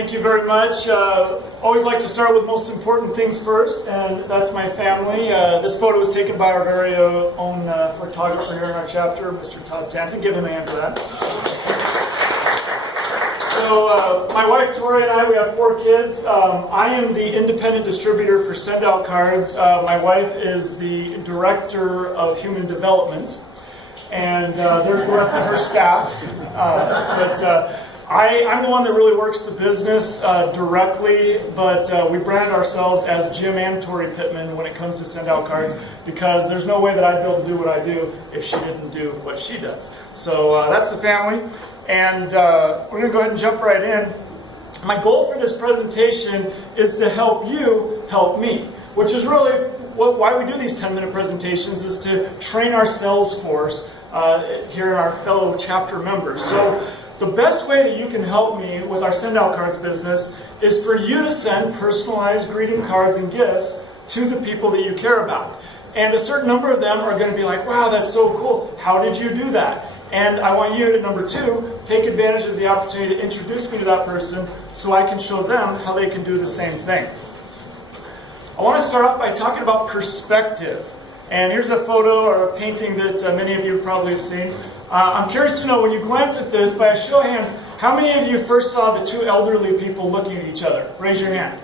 Thank you very much. Always like to start with most important things first, and that's my family. This photo was taken by our very own photographer here in our chapter, Mr. Todd Tanton. Give him a hand for that. So my wife Tori and I, we have 4 kids. I am the independent distributor for SendOutCards. My wife is the director of human development, and there's the rest of her staff. I'm the one that really works the business directly, but we brand ourselves as Jim and Tori Pitman when it comes to SendOutCards, because there's no way that I'd be able to do what I do if she didn't do what she does. So that's the family, and we're going to go ahead and jump right in. My goal for this presentation is to help you help me, which is really why we do these 10-minute presentations, is to train our sales force here in our fellow chapter members. So the best way that you can help me with our SendOutCards business is for you to send personalized greeting cards and gifts to the people that you care about. And a certain number of them are going to be like, wow, that's so cool. How did you do that? And I want you to, number 2, take advantage of the opportunity to introduce me to that person so I can show them how they can do the same thing. I want to start off by talking about perspective. And here's a photo or a painting that many of you probably have seen. I'm curious to know, when you glance at this, by a show of hands, how many of you first saw the 2 elderly people looking at each other? Raise your hand.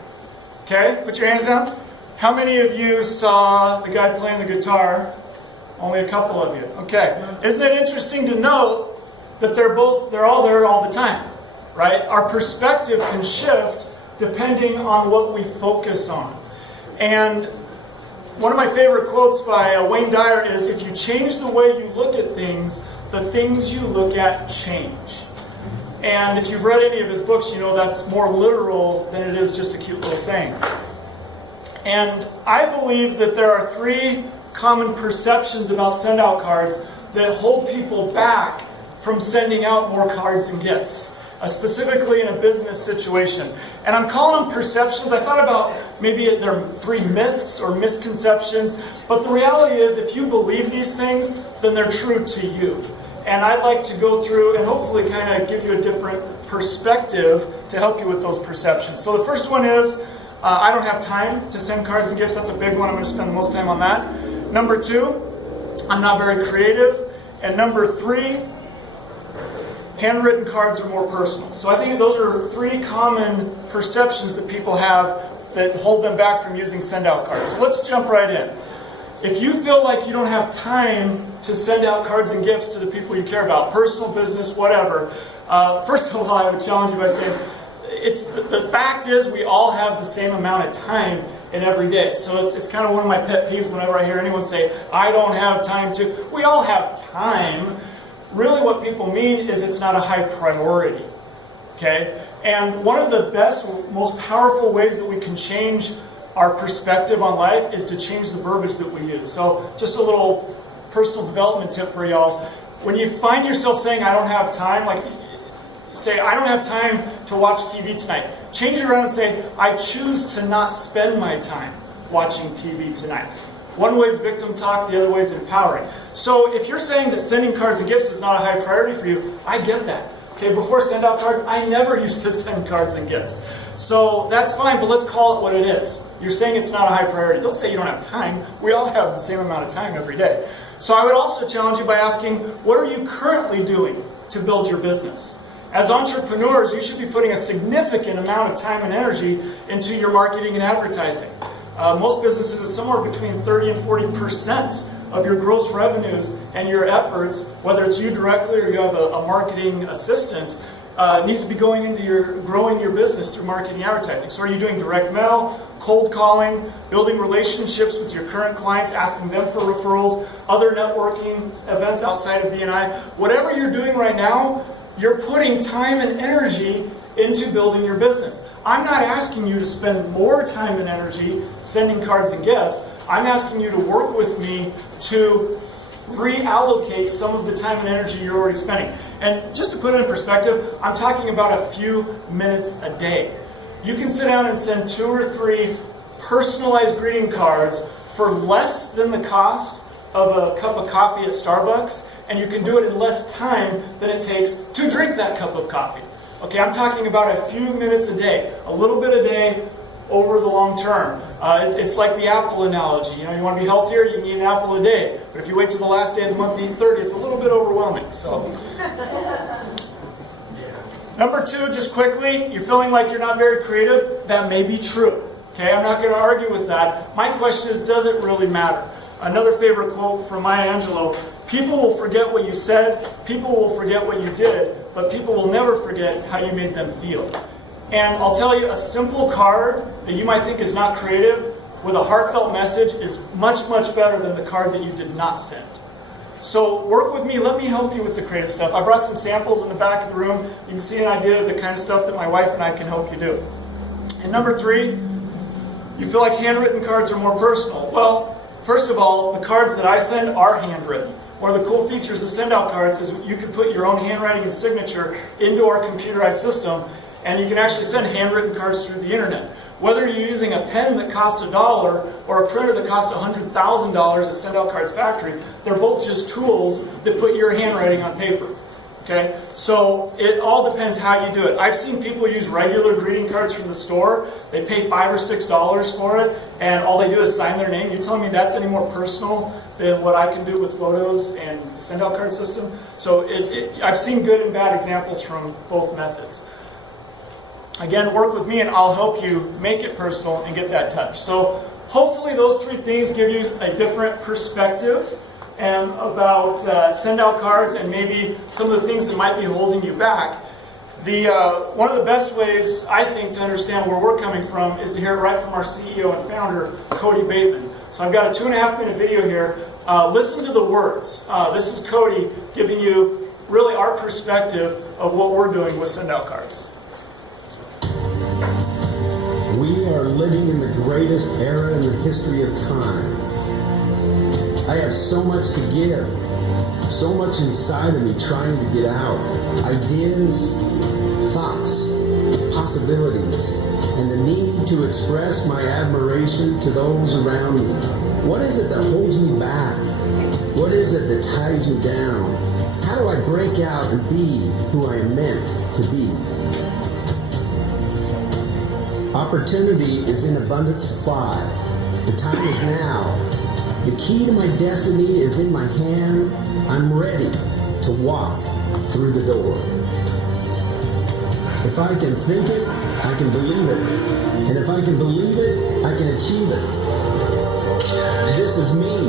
Okay, put your hands down. How many of you saw the guy playing the guitar? Only a couple of you. Okay. Isn't it interesting to note that they're all there all the time, right? Our perspective can shift depending on what we focus on. And one of my favorite quotes by Wayne Dyer is, if you change the way you look at things, the things you look at change. And if you've read any of his books, you know that's more literal than it is just a cute little saying. And I believe that there are 3 common perceptions about SendOutCards that hold people back from sending out more cards and gifts, specifically in a business situation. And I'm calling them perceptions. I thought about maybe there are 3 myths or misconceptions, but the reality is, if you believe these things, then they're true to you. And I'd like to go through and hopefully kind of give you a different perspective to help you with those perceptions. So the first one is, I don't have time to send cards and gifts. That's a big one. I'm going to spend the most time on that. Number 2, I'm not very creative. And number 3, handwritten cards are more personal. So I think those are 3 common perceptions that people have that hold them back from using SendOutCards. So let's jump right in. If you feel like you don't have time to send out cards and gifts to the people you care about, personal, business, whatever, first of all, I would challenge you by saying, the fact is we all have the same amount of time in every day. So it's kind of one of my pet peeves whenever I hear anyone say, I don't have time to. We all have time. Really what people mean is it's not a high priority. Okay? And one of the best, most powerful ways that we can change our perspective on life is to change the verbiage that we use. So just a little personal development tip for y'all. When you find yourself saying, I don't have time, like say, I don't have time to watch TV tonight. Change it around and say, I choose to not spend my time watching TV tonight. One way is victim talk, the other way is empowering. So if you're saying that sending cards and gifts is not a high priority for you, I get that. Okay, before SendOutCards, I never used to send cards and gifts. So that's fine, but let's call it what it is. You're saying it's not a high priority. Don't say you don't have time. We all have the same amount of time every day. So I would also challenge you by asking, what are you currently doing to build your business? As entrepreneurs, you should be putting a significant amount of time and energy into your marketing and advertising. Most businesses, it's somewhere between 30 and 40% of your gross revenues and your efforts, whether it's you directly or you have a marketing assistant, needs to be going into growing your business through marketing and advertising. So are you doing direct mail, cold calling, building relationships with your current clients, asking them for referrals, other networking events outside of BNI? Whatever you're doing right now, you're putting time and energy into building your business. I'm not asking you to spend more time and energy sending cards and gifts. I'm asking you to work with me to reallocate some of the time and energy you're already spending. And just to put it in perspective, I'm talking about a few minutes a day. You can sit down and send 2 or 3 personalized greeting cards for less than the cost of a cup of coffee at Starbucks, and you can do it in less time than it takes to drink that cup of coffee. Okay, I'm talking about a few minutes a day, a little bit a day over the long term. It's like the apple analogy. You want to be healthier, you can eat an apple a day. But if you wait till the last day of the month to eat 30, it's a little bit overwhelming. So, number 2, just quickly, you're feeling like you're not very creative. That may be true. Okay, I'm not going to argue with that. My question is, does it really matter? Another favorite quote from Maya Angelou: people will forget what you said, people will forget what you did, but people will never forget how you made them feel. And I'll tell you, a simple card that you might think is not creative with a heartfelt message is much, much better than the card that you did not send. So work with me, let me help you with the creative stuff. I brought some samples in the back of the room. You can see an idea of the kind of stuff that my wife and I can help you do. And number 3, you feel like handwritten cards are more personal. Well, first of all, the cards that I send are handwritten. One of the cool features of SendOutCards is you can put your own handwriting and signature into our computerized system, and you can actually send handwritten cards through the internet. Whether you're using a pen that costs $1 or a printer that costs $100,000 at SendOutCards Factory, they're both just tools that put your handwriting on paper. Okay, so it all depends how you do it. I've seen people use regular greeting cards from the store. They pay $5 or $6 for it, and all they do is sign their name. You're telling me that's any more personal than what I can do with photos and the SendOutCard system? So I've seen good and bad examples from both methods. Again, work with me and I'll help you make it personal and get that touch. So hopefully those 3 things give you a different perspective and about SendOutCards and maybe some of the things that might be holding you back. One of the best ways, I think, to understand where we're coming from is to hear it right from our CEO and founder, Cody Bateman. So I've got a 2.5-minute video here. Listen to the words. This is Cody giving you really our perspective of what we're doing with SendOutCards. We are living in the greatest era in the history of time. I have so much to give, so much inside of me trying to get out. Ideas, thoughts, possibilities, and the need to express my admiration to those around me. What is it that holds me back? What is it that ties me down? How do I break out and be who I am meant to be? Opportunity is in abundant supply. The time is now. The key to my destiny is in my hand. I'm ready to walk through the door. If I can think it, I can believe it. And if I can believe it, I can achieve it. This is me.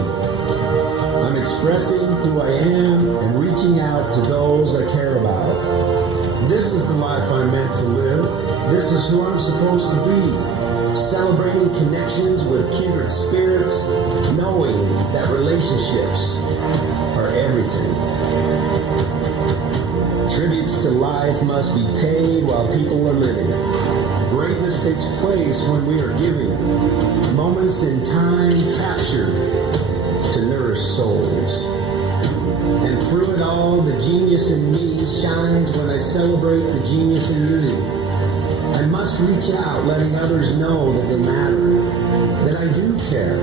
I'm expressing who I am and reaching out to those I care about. This is the life I'm meant to live. This is who I'm supposed to be. Celebrating connections with kindred spirits, knowing that relationships are everything. Tributes to life must be paid while people are living. Greatness takes place when we are giving. Moments in time captured to nourish souls. And through it all, the genius in me shines when I celebrate the genius in you. I must reach out, letting others know that they matter, that I do care,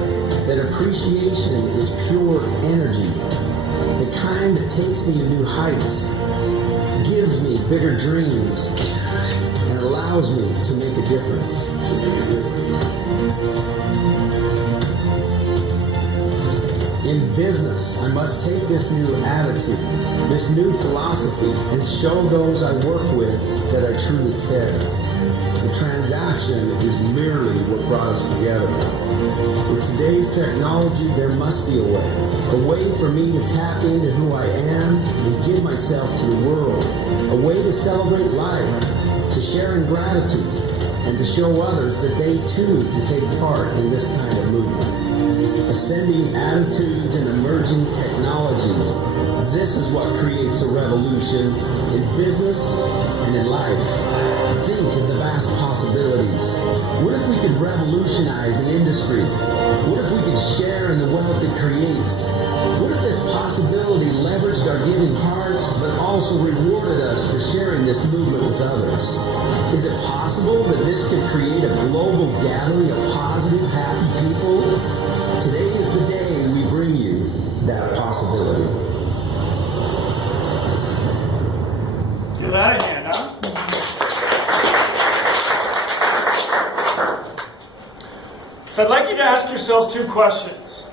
that appreciation is pure energy, the kind that takes me to new heights, gives me bigger dreams, and allows me to make a difference. In business, I must take this new attitude, this new philosophy, and show those I work with that I truly care. The transaction is merely what brought us together. With today's technology, there must be a way for me to tap into who I am and give myself to the world, a way to celebrate life, to share in gratitude, and to show others that they too can take part in this kind of movement. Ascending attitudes and emerging technologies, this is what creates a revolution in business and in life. Think of the vast possibilities. What if we could revolutionize an industry? What if we could share in the wealth it creates? What if this possibility leveraged our giving hearts, but also rewarded us for sharing this movement with others? Is it possible that this could create a global gathering of positive, happy people? Today is the day we bring you that possibility. Give that a hand, huh? So I'd like you to ask yourselves 2 questions.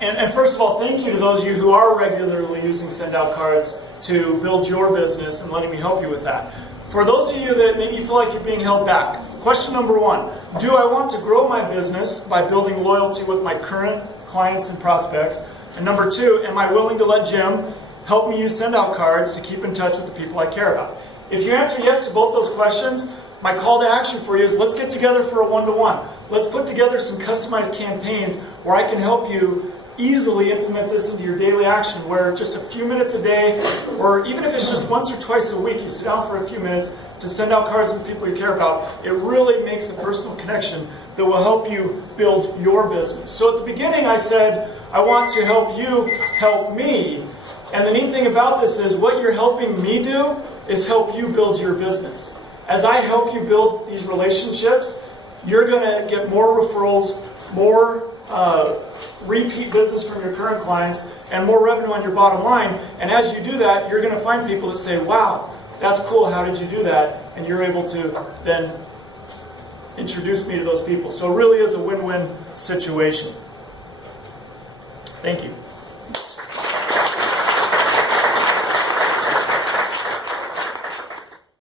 And first of all, thank you to those of you who are regularly using SendOutCards to build your business and letting me help you with that. For those of you that maybe feel like you're being held back, question number 1, do I want to grow my business by building loyalty with my current clients and prospects? And number 2, am I willing to let Jim help me use SendOutCards to keep in touch with the people I care about? If you answer yes to both those questions, my call to action for you is let's get together for a one-to-one. Let's put together some customized campaigns where I can help you easily implement this into your daily action, where just a few minutes a day, or even if it's just once or twice a week, you sit down for a few minutes to send out cards to the people you care about. It really makes a personal connection that will help you build your business. So at the beginning I said, I want to help you help me. And the neat thing about this is what you're helping me do is help you build your business. As I help you build these relationships, you're going to get more referrals, more repeat business from your current clients, and more revenue on your bottom line. And as you do that, you're going to find people that say, wow, that's cool, how did you do that? And you're able to then introduce me to those people. So it really is a win-win situation. Thank you.